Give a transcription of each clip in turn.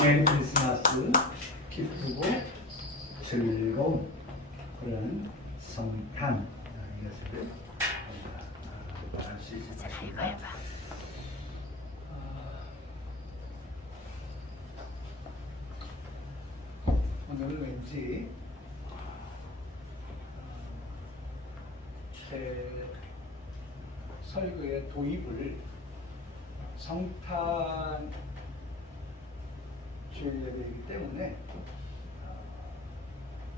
메리 크리스마스, 기쁘고 즐거운 그런 성탄 이것을 말할 수 있을 것입니다. 오늘은 왠지 제 설교의 도입을 성탄 주일 예배이기 때문에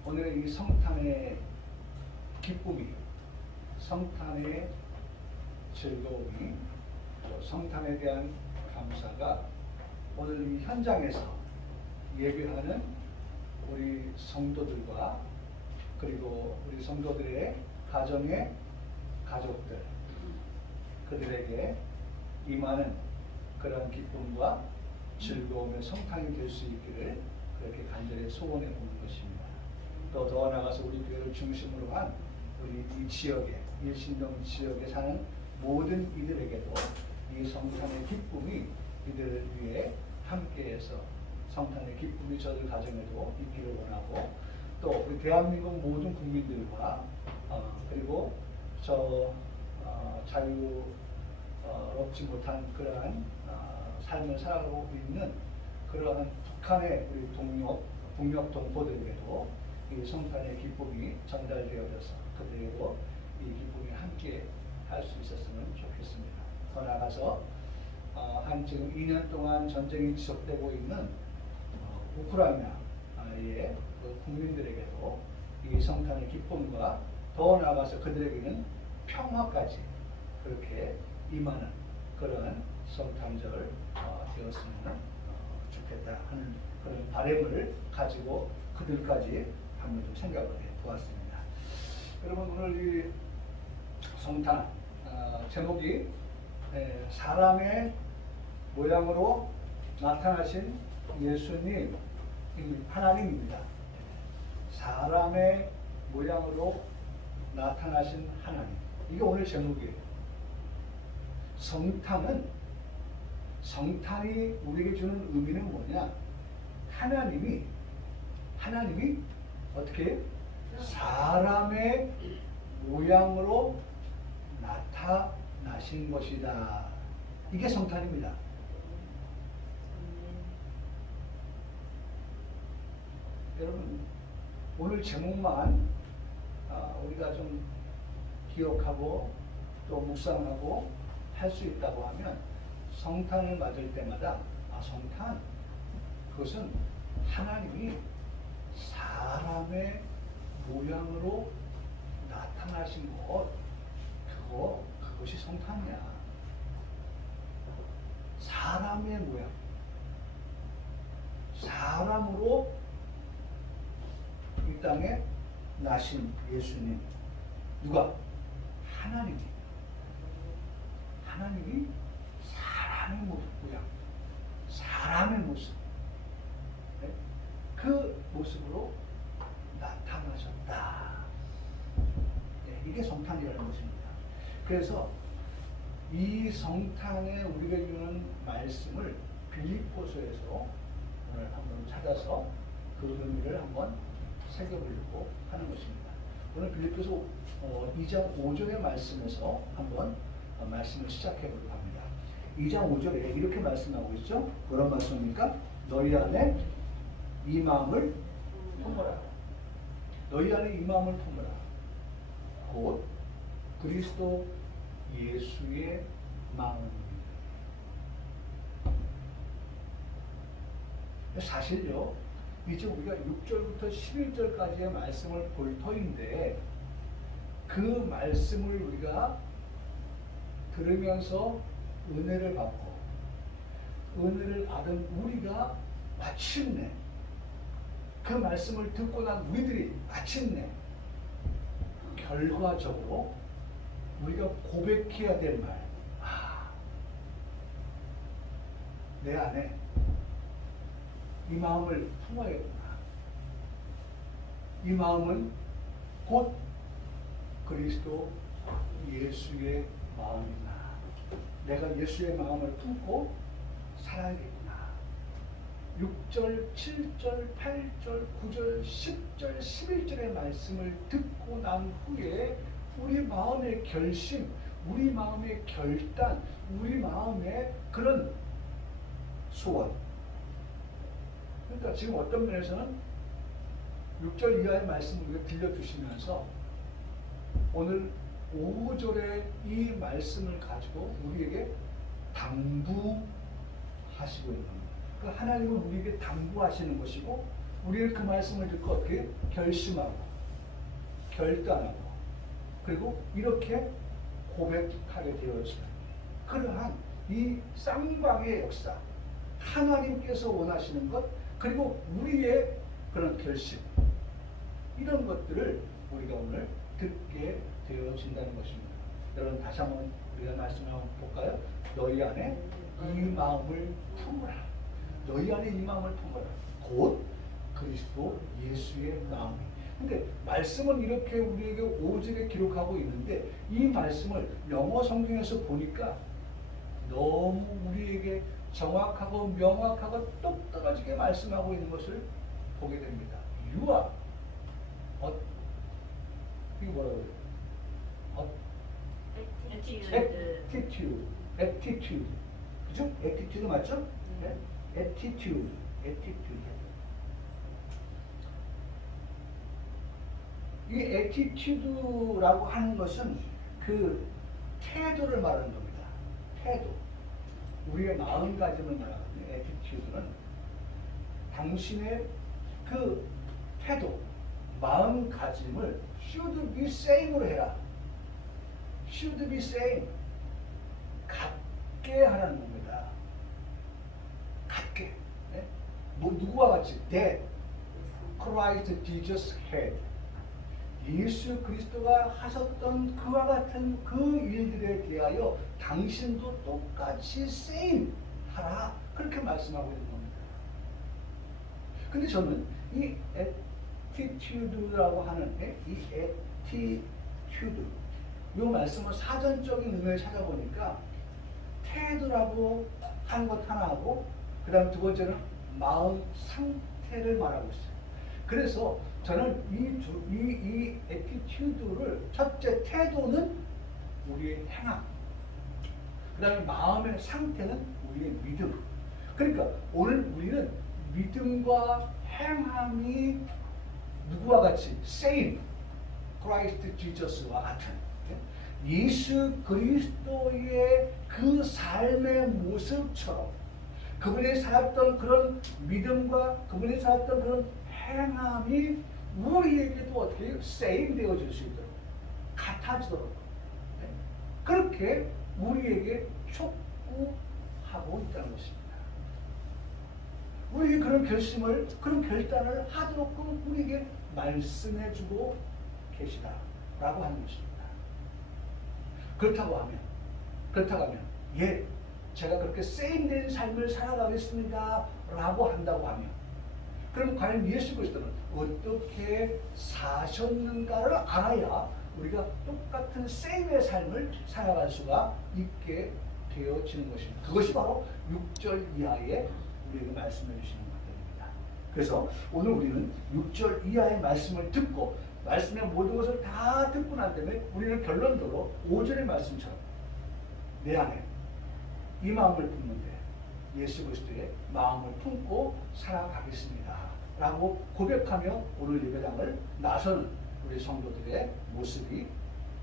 오늘 이 성탄의 기쁨이, 성탄의 즐거움이, 또 성탄에 대한 감사가 오늘 이 현장에서 예배하는 우리 성도들과 그리고 우리 성도들의 가정의 가족들, 그들에게 임하는 그런 기쁨과 즐거움의 성탄이 될 수 있기를 그렇게 간절히 소원해 보는 것입니다. 또 더 나아가서 우리 교회를 중심으로 한 우리 이 지역에, 일신동 지역에 사는 모든 이들에게도 이 성탄의 기쁨이 이들을 위해 함께해서 성탄의 기쁨이 저들 가정에도 있기를 원하고, 또 우리 대한민국 모든 국민들과 그리고 자유롭지 못한 그러한 삶을 살아가고 있는 그러한 북한의 우리 북녘 동포들에게도 이 성탄의 기쁨이 전달되어져서 그들에게도 이 기쁨이 함께 할 수 있었으면 좋겠습니다. 더 나아가서 지금 2년 동안 전쟁이 지속되고 있는 우크라이나의 그 국민들에게도 이 성탄의 기쁨과 더 나아가서 그들에게는 평화까지 그렇게 임하는 그러한 성탄절 되었으면 좋겠다 하는 그런 바람을 가지고 그들까지 한번 좀 생각을 해 보았습니다. 여러분, 오늘 이 성탄 제목이 사람의 모양으로 나타나신 예수님, 하나님입니다. 사람의 모양으로 나타나신 하나님, 이게 오늘 제목이에요. 성탄이 우리에게 주는 의미는 뭐냐? 하나님이 어떻게 사람의 모양으로 나타나신 것이다. 이게 성탄입니다. 여러분, 오늘 제목만 우리가 좀 기억하고 또 묵상하고 할 수 있다고 하면, 성탄을 맞을 때마다 성탄, 그것은 하나님이 사람의 모양으로 나타나신 그것이 성탄이야. 사람의 모양, 사람으로 이 땅에 나신 예수님. 누가? 하나님이 사람의 모양, 사람의 모습, 그 모습으로 나타나셨다. 이게 성탄이라는 것입니다. 그래서 이 성탄에 우리가 주는 말씀을 빌립보서에서 오늘 한번 찾아서 그 의미를 한번 새겨보려고 하는 것입니다. 오늘 빌립보서 2장 5절의 말씀에서 한번 말씀을 시작해 보려고 합니다. 2장 5절에 이렇게 말씀하고 있죠. 뭐란 말씀입니까? 너희 안에 이 마음을 품어라. 너희 안에 이 마음을 품어라. 곧 그리스도 예수의 마음입니다. 사실요, 이제 우리가 6절부터 11절까지의 말씀을 볼 터인데, 그 말씀을 우리가 들으면서 은혜를 받고, 은혜를 받은 우리가 마침내 그 말씀을 듣고 난 우리들이 마침내 결과적으로 우리가 고백해야 될 말, 내 안에 이 마음을 품어야겠구나. 이 마음은 곧 그리스도 예수의 마음이구나. 내가 예수의 마음을 품고 살아야겠구나. 6절, 7절, 8절, 9절, 10절, 11절의 말씀을 듣고 난 후에 우리 마음의 결심, 우리 마음의 결단, 우리 마음의 그런 소원. 그러니까 지금 어떤 면에서는 6절 이하의 말씀을 들려주시면서 오늘 5절의 이 말씀을 가지고 우리에게 당부하시고 있는 겁니다. 그 하나님은 우리에게 당부하시는 것이고 우리는 그 말씀을 듣고 어떻게 결심하고 결단하고 그리고 이렇게 고백하게 되어 있습니다. 그러한 이 쌍방의 역사, 하나님께서 원하시는 것 그리고 우리의 그런 결심 이런 것들을 우리가 오늘 듣게 되어진다는 것입니다. 여러분 다시 한번 우리가 말씀을 한번 볼까요? 너희 안에 이 마음을 품으라. 너희 안에 이 마음을 품으라. 곧 그리스도 예수의 마음이. 근데 말씀은 이렇게 우리에게 5절에 기록하고 있는데 이 말씀을 영어 성경에서 보니까 너무 우리에게 정확하고 명확하고 똑떨어지게 말씀하고 있는 것을 보게 됩니다. 유아 이게 뭐라고 해요? attitude. 그죠? attitude 맞죠? 네? attitude. 이 attitude라고 하는 것은 그 태도를 말하는 겁니다. 태도. 우리의 마음가짐을 말하거든요. attitude는 당신의 그 태도, 마음가짐을 should be same으로 해라. should be same. 같게 하라는 겁니다. 같게. 네? 뭐 누구와 같이? That Christ Jesus had. 예수 그리스도가 하셨던 그와 같은 그 일들에 대하여 당신도 똑같이 same 하라. 그렇게 말씀하고 있는 겁니다. 근데 저는 이 attitude라고 하는 이 attitude 이 말씀을 사전적인 의미를 찾아보니까 태도라고 하는 것 하나하고 그 다음 두 번째는 마음 상태를 말하고 있어요. 그래서 저는 이 attitude를 첫째 태도는 우리의 행함 그 다음에 마음의 상태는 우리의 믿음. 그러니까 오늘 우리는 믿음과 행함이 누구와 같이 same 크라이스트 지저스와 같은 예수 그리스도의 그 삶의 모습처럼 그분이 살았던 그런 믿음과 그분이 살았던 그런 행함이 우리에게도 어떻게 same 되어질 수 있도록 같아지도록 그렇게 우리에게 촉구하고 있다는 것입니다. 우리 그런 결심을 그런 결단을 하도록 우리에게 말씀해주고 계시다라고 하는 것입니다. 그렇다고 하면 예, 제가 그렇게 세임된 삶을 살아가겠습니다 라고 한다고 하면 그럼 과연 예수 그리스도는 어떻게 사셨는가를 알아야 우리가 똑같은 세임의 삶을 살아갈 수가 있게 되어지는 것입니다. 그것이 바로 6절 이하에 우리에게 말씀해 주시는 것입니다. 그래서 오늘 우리는 6절 이하의 말씀을 듣고 말씀의 모든 것을 다 듣고 난 다음에 우리는 결론적으로 5절의 말씀처럼 내 안에 이 마음을 품는데 예수 그리스도의 마음을 품고 살아가겠습니다 라고 고백하며 오늘 예배당을 나서는 우리 성도들의 모습이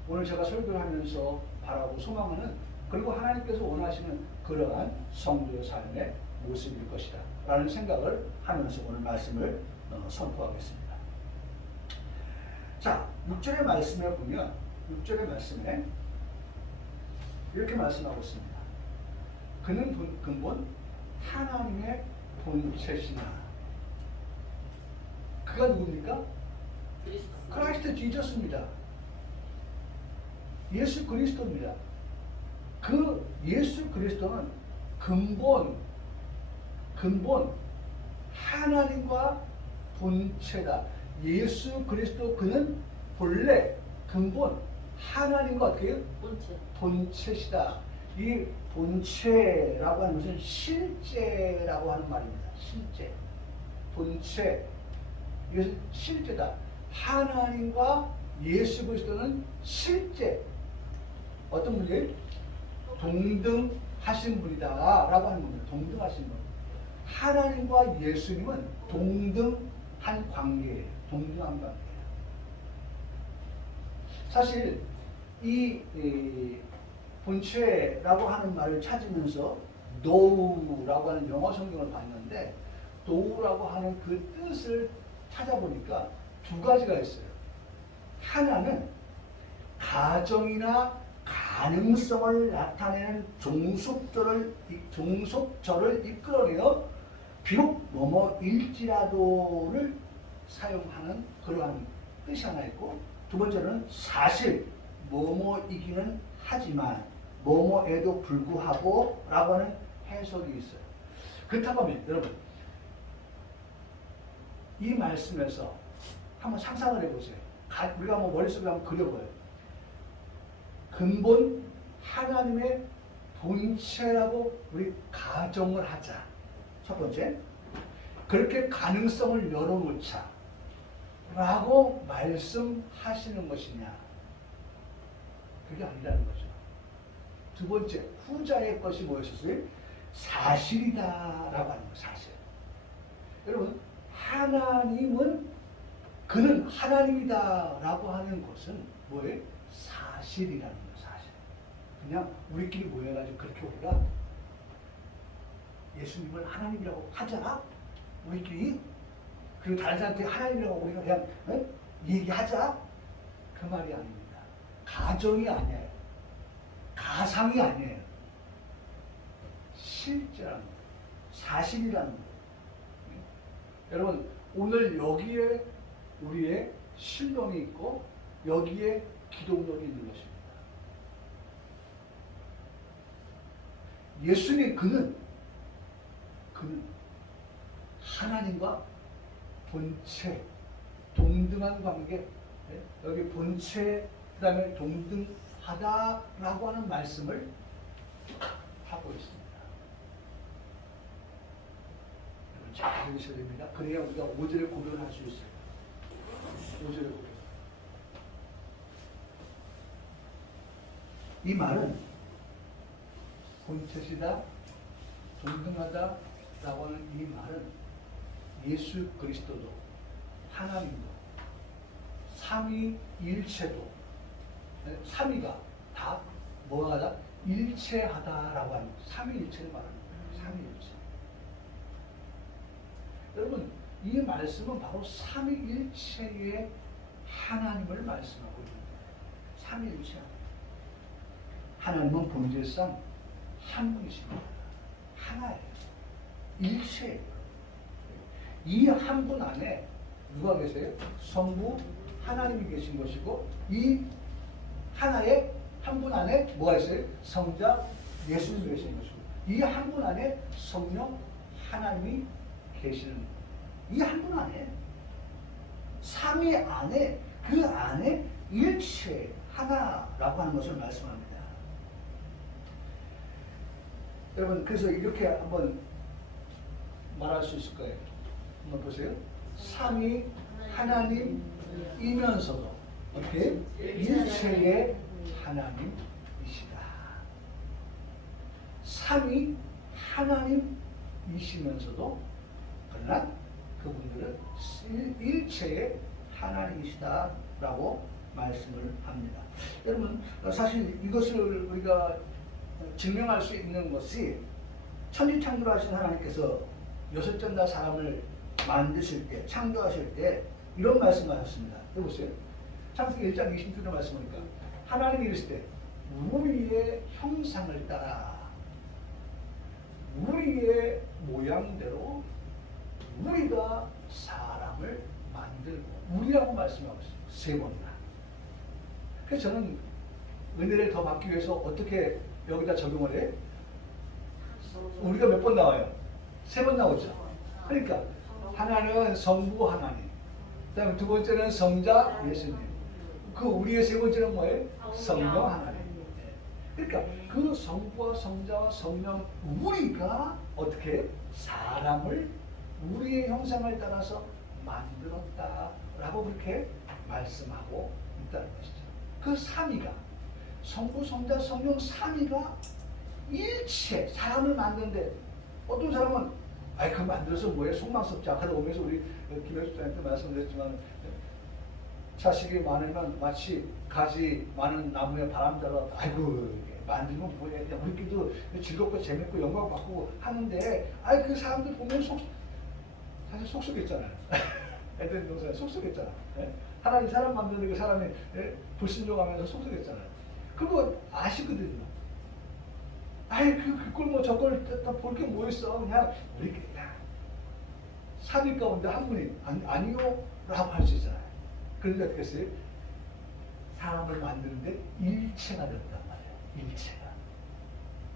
오늘 제가 설교를 하면서 바라고 소망하는 그리고 하나님께서 원하시는 그러한 성도의 삶의 모습일 것이다 라는 생각을 하면서 오늘 말씀을 선포하겠습니다. 자, 6절의 말씀에 보면 6절의 말씀에 이렇게 말씀하고 있습니다. 그는 근본 하나님의 본체시나. 그가 누굽니까? 크라이스트 지저스입니다. 예수 그리스도입니다. 그 예수 그리스도는 근본 하나님과 본체다. 예수 그리스도 그는 본래 근본 하나님과 어떻게 해요? 본체시다. 이 본체라고 하는 것은 실제라고 하는 말입니다. 실제, 본체, 이것은 실제다. 하나님과 예수 그리스도는 실제 어떤 분이에요? 동등하신 분이다라고 하는 겁니다. 동등하신 분. 하나님과 예수님은 동등한 관계예요. 동등한 관계예요. 사실 이 본체라고 하는 말을 찾으면서 know라고 하는 영어 성경을 봤는데 know라고 하는 그 뜻을 찾아보니까 두 가지가 있어요. 하나는 가정이나 가능성을 나타내는 종속절을 이끌어내어 비록 뭐뭐일지라도를 사용하는 그러한 뜻이 하나 있고, 두 번째는 사실 뭐뭐이기는 하지만 뭐뭐에도 불구하고 라고 하는 해석이 있어요. 그렇다고 하면 여러분 이 말씀에서 한번 상상을 해보세요. 우리가 한번 머릿속에 한번 그려봐요. 근본 하나님의 본체라고 우리 가정을 하자. 첫 번째, 그렇게 가능성을 열어놓자 라고 말씀하시는 것이냐? 그게 아니라는 거죠. 두 번째, 후자의 것이 뭐였었어요? 사실이다 라고 하는 거, 사실. 여러분, 하나님은 그는 하나님이다 라고 하는 것은 뭐예요? 사실이라는 거예요. 사실. 그냥 우리끼리 모여가지고 그렇게 우리가 예수님을 하나님이라고 하자. 우리끼리. 그리고 다른 사람한테 하나님이라고 우리가 그냥 얘기하자. 그 말이 아닙니다. 가정이 아니에요. 가상이 아니에요. 실제라는 거예요. 사실이라는 거예요. 여러분, 오늘 여기에 우리의 신론이 있고 여기에 기독론이 있는 것입니다. 예수님 그는 하나님과 본체, 동등한 관계, 여기 본체 그 다음에 동등하다라고 하는 말씀을 하고 있습니다. 여러분 잘 들으셔야 됩니다. 그래야 우리가 5절에 고백할 수 있어요. 5절에 고백. 이 말은 본체시다, 동등하다라고 하는 이 말은 예수 그리스도도 하나님도 삼위일체도 삼위가 다 뭐하다? 일체하다라고 하는 삼위일체를 말하는 거예요. 삼위일체. 여러분 이 말씀은 바로 삼위일체의 하나님을 말씀하고 있는 거예요. 삼위일체. 하나님은 본질상 한 분이십니다. 하나예요. 일체예요. 이 한 분 안에 누가 계세요? 성부 하나님이 계신 것이고 이 하나의 한 분 안에 뭐가 있어요? 성자 예수님이 계신 것이고 이 한 분 안에 성령 하나님이 계시는 이 한 분 안에 삼위 안에 그 안에 일체 하나라고 하는 것을 말씀합니다. 여러분 그래서 이렇게 한번 말할 수 있을 거예요. 한번 보세요. 삼위 하나님이면서도 이렇게 일체의 하나님이시다. 삼위 하나님이시면서도 그러나 그분들은 일체의 하나님이시다라고 말씀을 합니다. 여러분 사실 이것을 우리가 증명할 수 있는 것이 천지창조하신 하나님께서 여섯전다 사람을 만드실 때, 창조하실 때 이런 말씀을 하셨습니다. 여보세요. 창세기 1장 20절에 말씀하니까 하나님이 이르실 때 우리의 형상을 따라 우리의 모양대로 우리가 사람을 만들고 우리라고 말씀하고 있어요. 세 번이나. 그래서 저는 은혜를 더 받기 위해서 어떻게 여기다 적용을 해? 우리가 몇 번 나와요? 3번 나오죠. 그러니까 하나는 성부 하나님, 그 다음에 두 번째는 성자 예수님, 그 우리의 세 번째는 뭐예요? 성령 하나님. 그러니까 그 성부와 성자와 성령 우리가 어떻게 사람을 우리의 형상을 따라서 만들었다라고 그렇게 말씀하고 있다는 것이죠. 그 삼위가 성부, 성자, 성령 삼위가 일체 사람을 만드는데 어떤 사람은 아이 그 만들어서 뭐해 속망섭지. 아까도 오면서 우리 김혜수 장님도 말씀드렸지만 자식이 많으면 마치 가지 많은 나무에 바람잡아 아이고 만들면 뭐해 우리끼리도 즐겁고 재밌고 영광 받고 하는데 아이 그 사람들 보면 사실 속속했잖아요. 에덴 동산에 속속했잖아. 하나님 사람 만드는 그 사람이 불순종하면서 속속했잖아요. 그거 아시거든요. 아이 그걸 뭐 저걸 다 볼 게 뭐 있어. 그냥 우리끼리 삼위 가운데 한 분이 아니요 라고 할 수 있잖아요. 그러니까 그것을 사람을 만드는데 일체가 된단 말이에요. 일체가.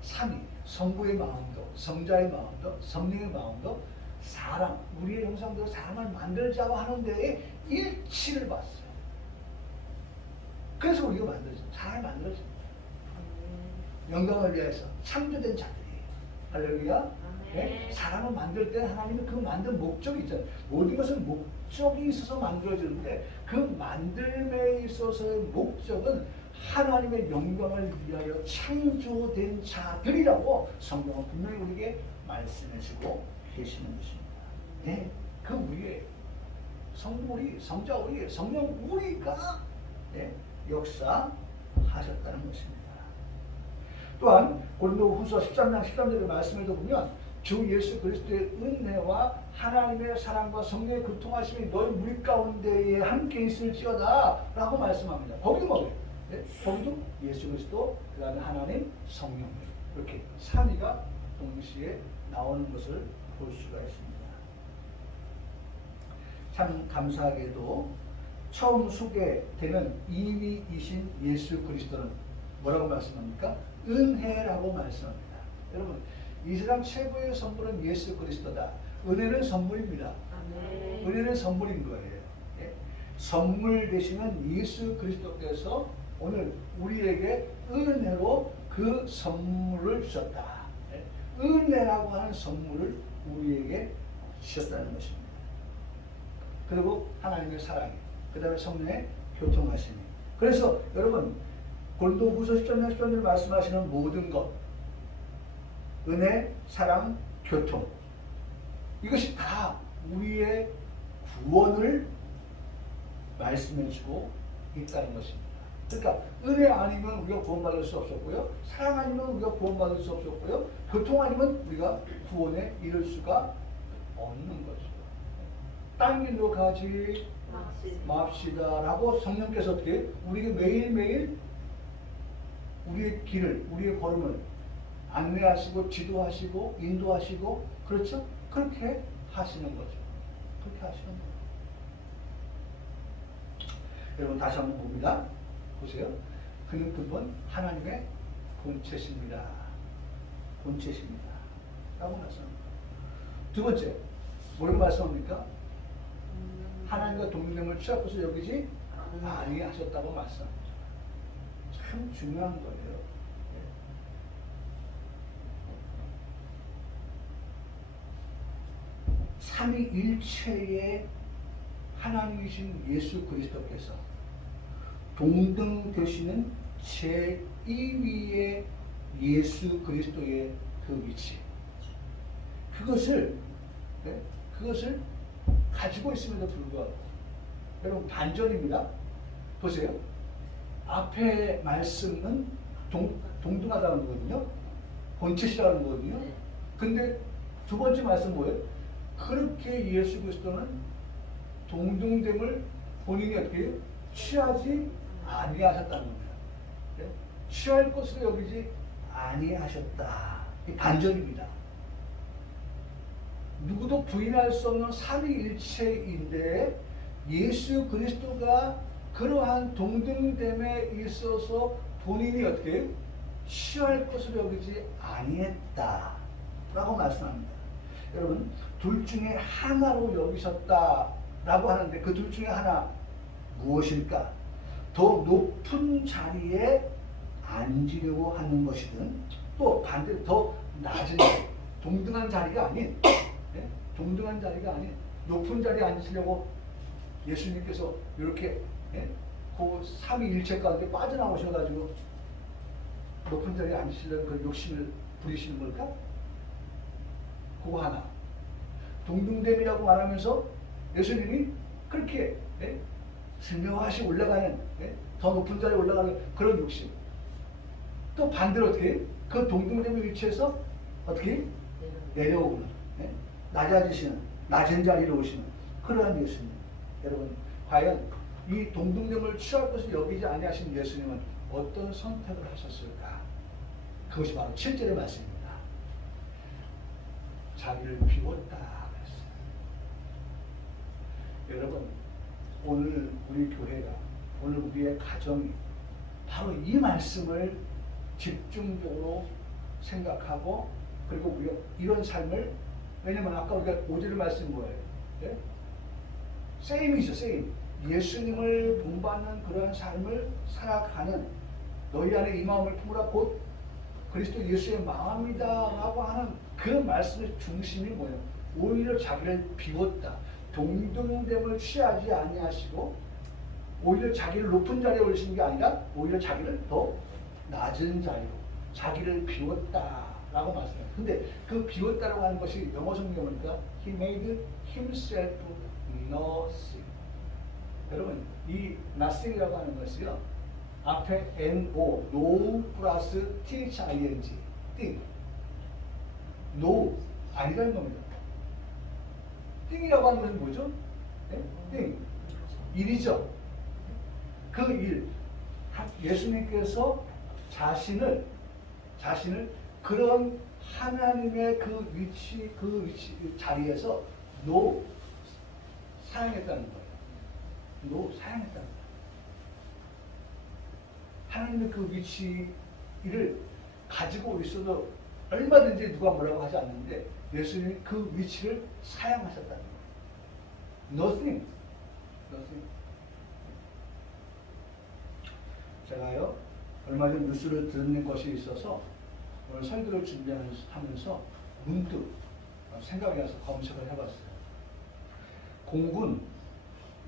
삼위, 성부의 마음도 성자의 마음도 성령의 마음도 사람, 우리의 형상대로 사람을 만들자고 하는데 일치를 봤어요. 그래서 우리가 만들어집니다. 사람이 만들어집니다. 영광을 위해서 창조된 자들이. 할렐루야. 네? 사람을 만들 때 하나님은 그 만든 목적이 있잖아요. 모든 것은 목적이 있어서 만들어지는데 그 만듦에 있어서의 목적은 하나님의 영광을 위하여 창조된 자들이라고 성경은 분명히 우리에게 말씀해주고 계시는 것입니다. 네, 그 우리의 성부 우리, 성자 우리, 성령 우리가 역사하셨다는 것입니다. 또한 고린도후서 13장 13절의 말씀에도 보면 주 예수 그리스도의 은혜와 하나님의 사랑과 성령의 교통하심이 너희 무리 가운데에 함께 있을지어다 라고 말씀합니다. 거기도 뭐예요? 거기도 예수 그리스도, 그 다음에 하나님, 성령 이렇게 삼위가 동시에 나오는 것을 볼 수가 있습니다. 참 감사하게도 처음 소개되는 2위이신 예수 그리스도는 뭐라고 말씀합니까? 은혜라고 말씀합니다. 여러분 이 세상 최고의 선물은 예수 그리스도다. 은혜는 선물입니다. 은혜는 선물인 거예요. 예? 선물 되시는 예수 그리스도께서 오늘 우리에게 은혜로 그 선물을 주셨다. 예? 은혜라고 하는 선물을 우리에게 주셨다는 것입니다. 그리고 하나님의 사랑이, 그 다음에 성령의 교통하심이. 그래서 여러분 고린도후서 10장 10절을 말씀하시는 모든 것, 은혜, 사랑, 교통, 이것이 다 우리의 구원을 말씀해주고 있다는 것입니다. 그러니까 은혜 아니면 우리가 구원받을 수 없었고요, 사랑 아니면 우리가 구원받을 수 없었고요, 교통 아니면 우리가 구원에 이를 수가 없는 거죠. 딴 길로 가지 맙시다라고 성령께서 어떻게 우리에게 매일매일 우리의 길을, 우리의 걸음을 안내하시고 지도하시고 인도하시고, 그렇죠? 그렇게 하시는 거죠. 그렇게 하시는 거예요. 여러분 다시 한번 봅니다. 보세요. 그는 근본 하나님의 본체십니다. 본체십니다. 라고 말씀합니다. 두 번째, 뭐라고 말씀합니까? 하나님과 동등됨을 취하고서 여기지 아니하셨다고 말씀합니다. 참 중요한 거예요. 삼위일체의 하나님이신 예수 그리스도께서 동등 되시는 제2위의 예수 그리스도의 그 위치, 그것을 가지고 있음에도 불구하고 여러분 반전입니다. 보세요. 앞에 말씀은 동등하다는 거거든요. 본체시라는 거거든요. 근데 두 번째 말씀 뭐예요? 그렇게 예수 그리스도는 동등됨을 본인이 어떻게 취하지 아니하셨다는 겁니다. 네? 취할 것으로 여기지 아니하셨다. 이 반전입니다. 누구도 부인할 수 없는 삼위일체인데 예수 그리스도가 그러한 동등됨에 있어서 본인이 어떻게 취할 것으로 여기지 아니했다라고 말씀합니다. 여러분 둘 중에 하나로 여기셨다라고 하는데 그 둘 중에 하나 무엇일까? 더 높은 자리에 앉으려고 하는 것이든 또 반대로 더 낮은 동등한 자리가 아닌 동등한 자리가 아닌 높은 자리에 앉으시려고 예수님께서 이렇게 그 삼위일체 가운데 빠져나오셔가지고 높은 자리에 앉으시려는 그 욕심을 부리시는 걸까? 그거 하나. 동등됨이라고 말하면서 예수님이 그렇게 스며시 올라가는 더 높은 자리에 올라가는 그런 욕심. 또 반대로 어떻게 해요? 그 동등됨의 위치에서 어떻게 해요? 내려오는 낮아지시는 낮은 자리로 오시는 그러한 예수님. 여러분 과연 이 동등됨을 취할 것을 여기지 아니하신 예수님은 어떤 선택을 하셨을까? 그것이 바로 7절의 말씀입니다. 자기를 비웠다 그랬어요. 여러분 오늘 우리 교회가 오늘 우리의 가정이 바로 이 말씀을 집중적으로 생각하고 그리고 우리가 이런 삶을 왜냐면 아까 우리가 5절의 말씀이 뭐예요? 네? 세임이죠. 세임. 예수님을 본받는 그러한 삶을 살아가는 너희 안에 이 마음을 품으라 곧 그리스도 예수의 마음이다 라고 하는 그 말씀의 중심이 뭐예요? 오히려 자기를 비웠다. 동등됨을 취하지 아니하시고 오히려 자기를 높은 자리에 올리신 게 아니라 오히려 자기를 더 낮은 자리로 자기를 비웠다 라고 말씀해요. 근데 그 비웠다라고 하는 것이 영어 성경에 보니까 He made himself nothing. 여러분 이 nothing이라고 하는 것이요 앞에 no, no 플러스 thing, thing, no 아니라는 겁니다. thing이라고 하는 것은 뭐죠? 네? thing, 일이죠. 그 일, 예수님께서 자신을 그런 하나님의 그 위치 자리에서 사용했다는 거예요. 사용했다는 거예요. 하나님의 그 위치를 가지고 있어도 얼마든지 누가 뭐라고 하지 않는데 예수님이 그 위치를 사용하셨다는 거예요. Nothing. 제가요 얼마 전 뉴스를 듣는 것이 있어서 오늘 설교를 준비하면서 문득 생각이 나서 검색을 해봤어요. 공군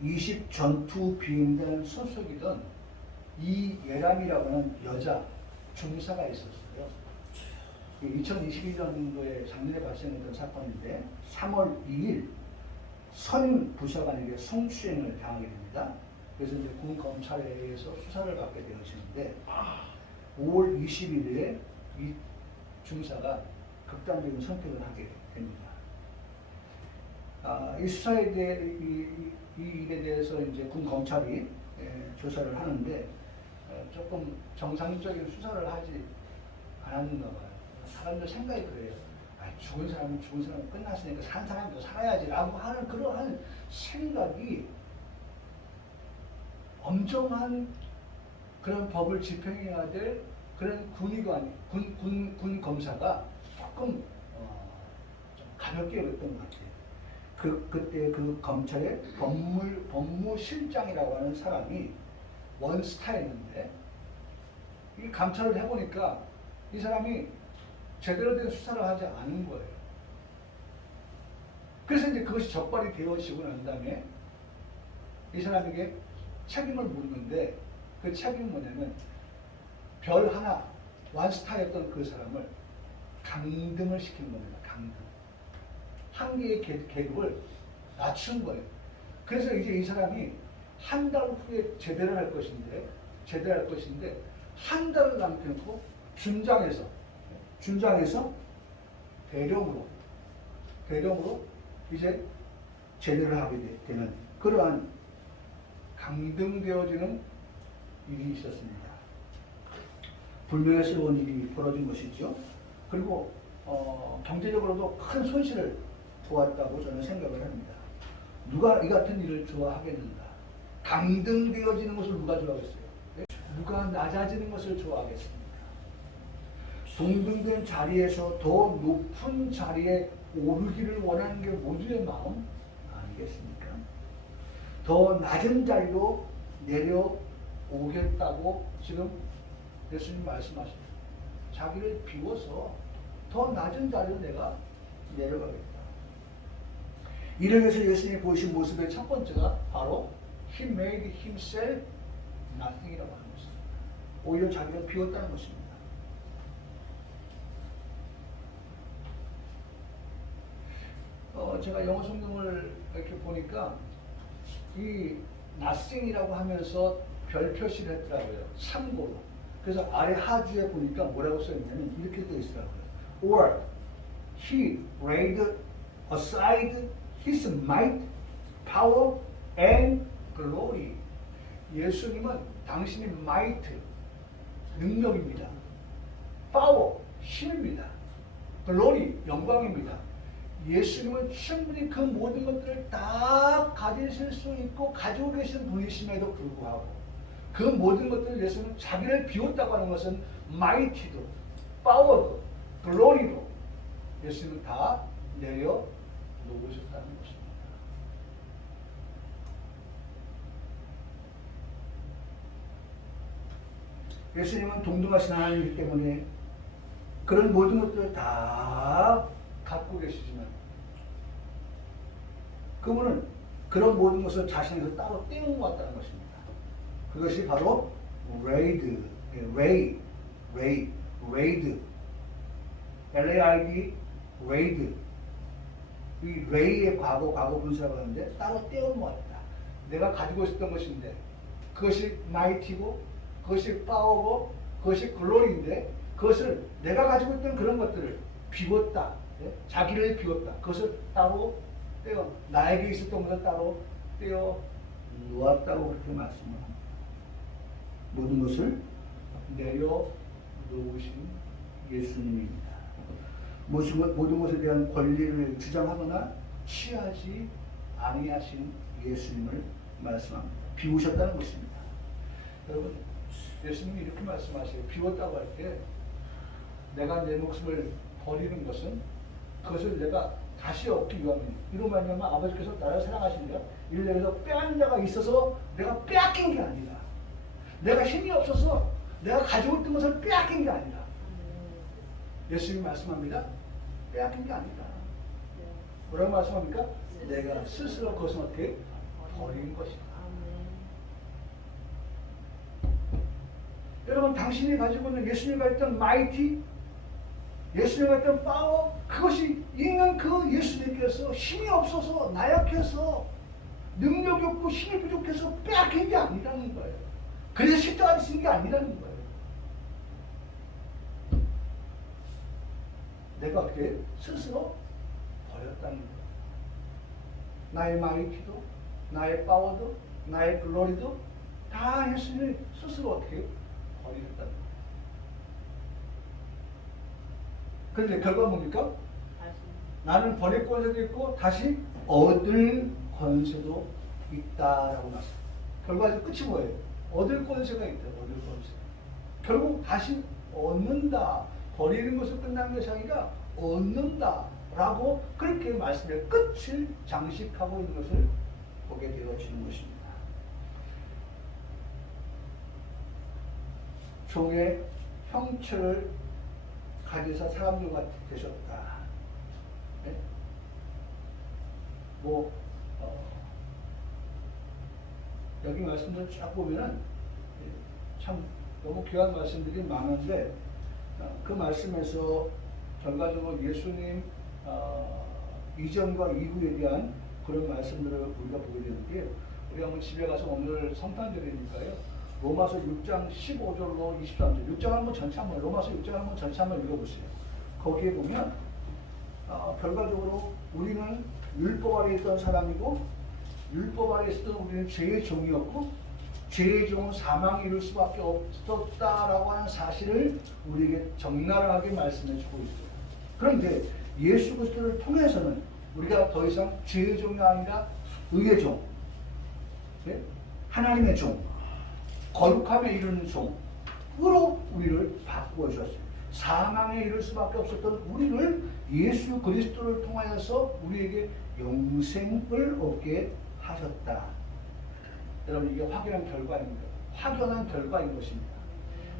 20 전투 비행단 소속이던 이예람이라고 하는 여자 중사가 있었어요. 2021년도에 작년에 발생했던 사건인데 3월 2일 선 부사관에게 성추행을 당하게 됩니다. 그래서 이제 군 검찰에 의해서 수사를 받게 되어지는데 5월 21일에 이 중사가 극단적인 선택을 하게 됩니다. 이 수사에 대해 이 일에 대해서 이제 군 검찰이 조사를 하는데 조금 정상적인 수사를 하지 않았는가 봐요. 사람들 생각이 그래요. 죽은 사람은 끝났으니까 산 사람도 살아야지라고 하는 그러한 생각이 엄정한 그런 법을 집행해야 될 그런 군 검사가 조금 좀 가볍게 여겼던 것 같아요. 그때 그 검찰의 법무실장이라고 하는 사람이 원스타였는데 이 감찰을 해보니까 이 사람이 제대로 된 수사를 하지 않은 거예요. 그래서 이제 그것이 적발이 되어지고 난 다음에 이 사람에게 책임을 묻는데 그 책임은 뭐냐면 별 하나 원스타였던 그 사람을 강등을 시키는 겁니다. 강등. 한 개의 계급을 낮춘 거예요. 그래서 이제 이 사람이 한 달 후에 제대를 할 것인데 한 달을 남겨놓고 준장에서 대령으로 이제 제대를 하게 되는 그러한 강등되어지는 일이 있었습니다. 불명예스러운 일이 벌어진 것이죠. 그리고 경제적으로도 큰 손실을 보았다고 저는 생각을 합니다. 누가 이 같은 일을 좋아하겠는가? 강등되어지는 것을 누가 좋아하겠어요? 누가 낮아지는 것을 좋아하겠습니까? 동등된 자리에서 더 높은 자리에 오르기를 원하는 게 모두의 마음 아니겠습니까? 더 낮은 자리로 내려오겠다고 지금 예수님 말씀하십니다. 자기를 비워서 더 낮은 자리로 내가 내려가겠다. 이를 위해서 예수님이 보이신 모습의 첫 번째가 바로 He made himself nothing이라고 하는 것입니다. 오히려 자기를 비웠다는 것입니다. 제가 영어 성경을 이렇게 보니까 이 nothing이라고 하면서 별 표시를 했더라고요. 참고로. 그래서 아래 하주에 보니까 뭐라고 써있냐면 이렇게 되어 있더라고요. Or he laid aside his might, power, and glory. 예수님은 당신의 might, 능력입니다. power, 힘입니다. glory, 영광입니다. 예수님은 충분히 그 모든 것들을 다 가지실 수 있고 가지고 계신 분이심에도 불구하고 그 모든 것들을 예수님은 자기를 비웠다고 하는 것은 mighty도, power도, glory도 예수님은 다 내려놓으셨다는 것입니다. 예수님은 동등하신 하나님이기 때문에 그런 모든 것들을 다 갖고 계시지만 그분은 그런 모든 것을 자신에서 따로 떼어 왔다는 것입니다. 그것이 바로 raid, L-A-I-D, raid. 이 ray의 과거 분사라고 하는데 따로 떼어 모았다. 내가 가지고 있었던 것인데 그것이 mighty고 그것이 power고 그것이 glory인데 그것을 내가 가지고 있던 그런 것들을 비웠다. 자기를 비웠다. 그것을 따로 떼어 나에게 있었던 것을 따로 떼어 놓았다고 그렇게 말씀합니다. 모든 것을 내려놓으신 예수님입니다. 모든 것에 대한 권리를 주장하거나 취하지 아니하신 예수님을 말씀합니다. 비우셨다는 것입니다. 여러분 예수님이 이렇게 말씀하세요. 비웠다고 할 때 내가 내 목숨을 버리는 것은 그것을 내가 다시 얻기 위함이에요. 이로 말하면 아버지께서 나를 사랑하시니까 이를 내서 빼앗는 자가 있어서 내가 빼앗긴 게 아니라 내가 힘이 없어서 내가 가지고 있던 것을 빼앗긴 게 아니라 예수님이 말씀합니다. 빼앗긴 게 아니다. 뭐라고 말씀합니까? 내가 스스로 그것을 어떻게 버린 것이다. 여러분 당신이 가지고 있는 예수님이 가졌던 mighty, 예수님이 가졌던 power, 그것이 있는 그 예수님께서 힘이 없어서 나약해서 능력이 없고 힘이 부족해서 빼앗긴 게 아니라는 거예요. 그래서 십자가를 지신 게 아니라는 거예요. 내가 어떻게 스스로 버렸다는 거예요. 나의 마이티도, 나의 파워도, 나의 글로리도 다 예수님이 스스로 어떻게 버리셨다는 거예요. 그런데 결과가 뭡니까? 나는 버릴 권세도 있고 다시 얻을 권세도 있다라고 말씀. 결과적 끝이 뭐예요? 얻을 권세가 있다. 얻을 권세. 결국 다시 얻는다. 버리는 것을 끝나는 것이 아니라 얻는다라고 그렇게 말씀의 끝을 장식하고 있는 것을 보게 되어지는 것입니다. 종의 형체를 가지사 사람들과 되셨다. 네? 여기 말씀들 쫙 보면은 참 너무 귀한 말씀들이 많은데 그 말씀에서 결과적으로 예수님 이전과 이후에 대한 그런 말씀들을 우리가 보게 되는데 우리 한번 집에 가서 오늘 성탄절이니까요. 로마서 6장 15절로 23절 6장 한번 전체 한번 로마서 6장 한번 전체 한번 읽어보세요. 거기에 보면 결과적으로 우리는 율법 아래 있던 사람이고 율법 아래 있었던 우리는 죄의 종이었고 죄의 종은 사망에 이를 수밖에 없었다라고 하는 사실을 우리에게 적나라하게 말씀해 주고 있어요. 그런데 예수 그리스도를 통해서는 우리가 더 이상 죄의 종이 아니라 의의 종, 네? 하나님의 종, 거룩함에 이르는 종으로 우리를 바꾸어 주셨어요. 사망에 이를 수밖에 없었던 우리를 예수 그리스도를 통하여서 우리에게 영생을 얻게 하셨다. 여러분 이게 확연한 결과입니다. 확연한 결과인 것입니다.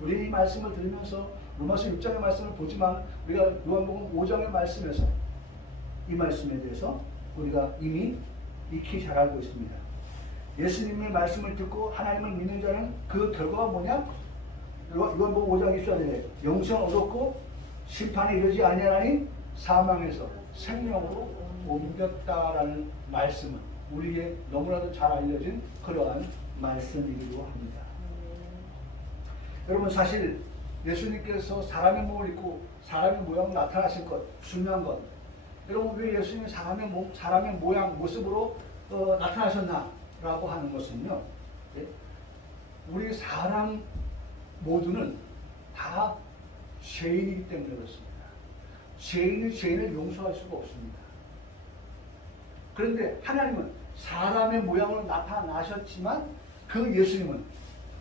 우리 이 말씀을 들으면서 로마서 6장의 말씀을 보지만 우리가 요한복음 5장의 말씀에서 이 말씀에 대해서 우리가 이미 익히 잘 알고 있습니다. 예수님의 말씀을 듣고 하나님을 믿는 자는 그 결과가 뭐냐? 이건 뭐 5장 24절에 영생을 얻었고 심판에 이르지 아니하나니 사망에서 생명으로 옮겼다라는 말씀은 우리에게 너무나도 잘 알려진 그러한 말씀이기도 합니다. 여러분 사실 예수님께서 사람의 몸을 입고 사람의 모양으로 나타나실 것 중요한 것, 여러분 왜 예수님이 사람의 모양 모습으로 나타나셨나라고 하는 것은요, 우리 사람 모두는 다 죄인이기 때문에 그렇습니다. 죄인은 죄인을 용서할 수가 없습니다. 그런데 하나님은 사람의 모양으로 나타나셨지만 그 예수님은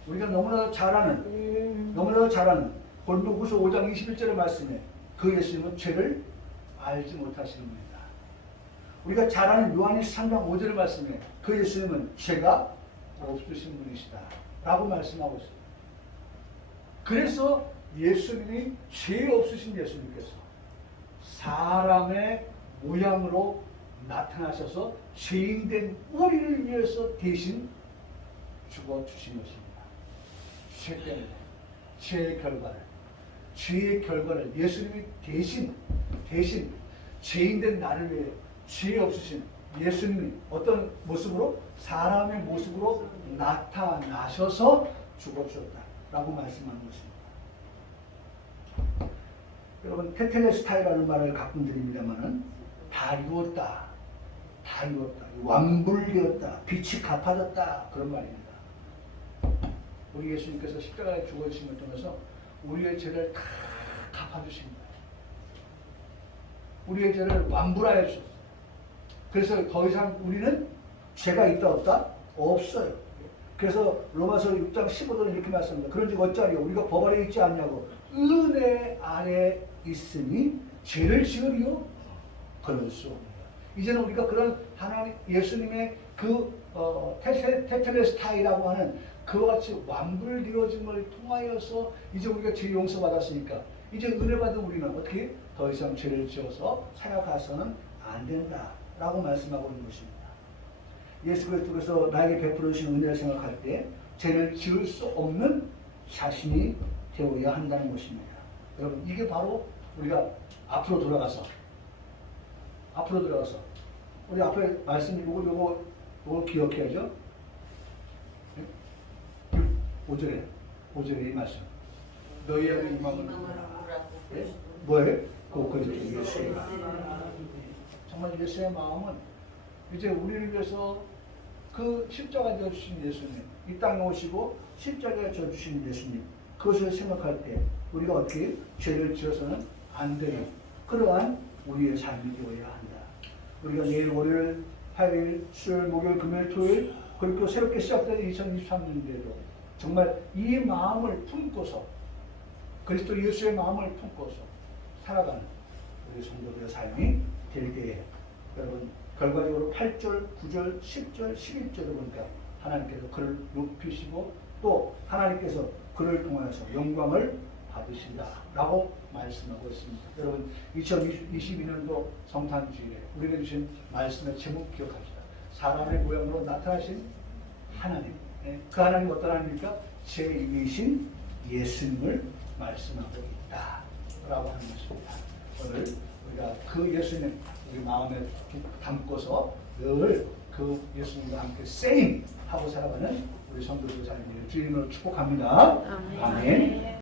우리가 너무나도 잘 아는 고린도후서 5장 21절의 말씀에 그 예수님은 죄를 알지 못하시는 분이다. 우리가 잘 아는 요한일서 3장 5절의 말씀에 그 예수님은 죄가 없으신 분이시다 라고 말씀하고 있습니다. 그래서 예수님이 죄 없으신 예수님께서 사람의 모양으로 나타나셔서 죄인된 우리를 위해서 대신 죽어주신 것입니다. 죄 때문에 죄의 결과를 예수님이 대신 죄인된 나를 위해 죄 없으신 예수님이 어떤 모습으로? 사람의 모습으로 나타나셔서 죽어주셨다라고 말씀하는 것입니다. 여러분 테텔레스타이라는 말을 가끔 드립니다만은 다 이루었다, 완불되었다, 빛이 갚아졌다 그런 말입니다. 우리 예수님께서 십자가에 죽어주심을 통해서 우리의 죄를 다 갚아주신 거예요. 우리의 죄를 완불하여 주셨어요. 그래서 더 이상 우리는 죄가 있다 없다? 없어요. 그래서 로마서 6장 15절은 이렇게 말씀합니다. 그런즉 어찌하리요? 우리가 법 아래 있지 않냐고. 은혜 아래 있으니 죄를 지으리요? 그럴 수 없습니다. 이제는 우리가 그런 하나님 예수님의 그 테텔레스타이라고 하는 그와 같이 완불되어짐을 통하여서 이제 우리가 죄 용서받았으니까 이제 은혜 받은 우리는 어떻게 더 이상 죄를 지어서 살아가서는 안 된다라고 말씀하고 있는 것입니다. 예수 그리스도께서 나에게 베풀어 주신 은혜를 생각할 때 죄를 지을 수 없는 자신이 되어야 한다는 것입니다. 여러분 이게 바로 우리가 앞으로 돌아가서 우리 앞에 말씀 읽고 요거 기억해야죠. 5절에 이 말씀. 너희 안에 이 마음을 예? 뭐예요? 그것까지 예수의 마음. 정말 예수의 마음은 이제 우리를 위해서 그 십자가 되어 주신 예수님, 이 땅에 오시고 십자가에 져 주신 예수님, 그것을 생각할 때 우리가 어떻게 죄를 지어서는 안 되는 그러한 우리의 삶이 되어야 한다. 우리가 내일 월요일, 화요일, 수요일, 목요일, 금요일, 토요일 그리고 새롭게 시작되는 2023년도에도 정말 이 마음을 품고서 그리스도 예수의 마음을 품고서 살아가는 우리 성도들의 삶이 될 때에 여러분 결과적으로 8절, 9절, 10절, 11절을 보니까 하나님께서 그를 높이시고 또 하나님께서 그를 통해서 영광을 받으신다라고 말씀하고 있습니다. 여러분 2022년도 성탄주일에 우리에게 주신 말씀의 제목 기억합시다. 사람의 모양으로 나타나신 하나님, 그 하나님 어떤 하나님입니까? 제2이신 예수님을 말씀하고 있다라고 하는 것입니다. 오늘 우리가 그 예수님 우리 마음에 담고서 늘 그 예수님과 함께 세임 하고 살아가는 우리 성도들 삶이 주님으로 축복합니다. 아멘.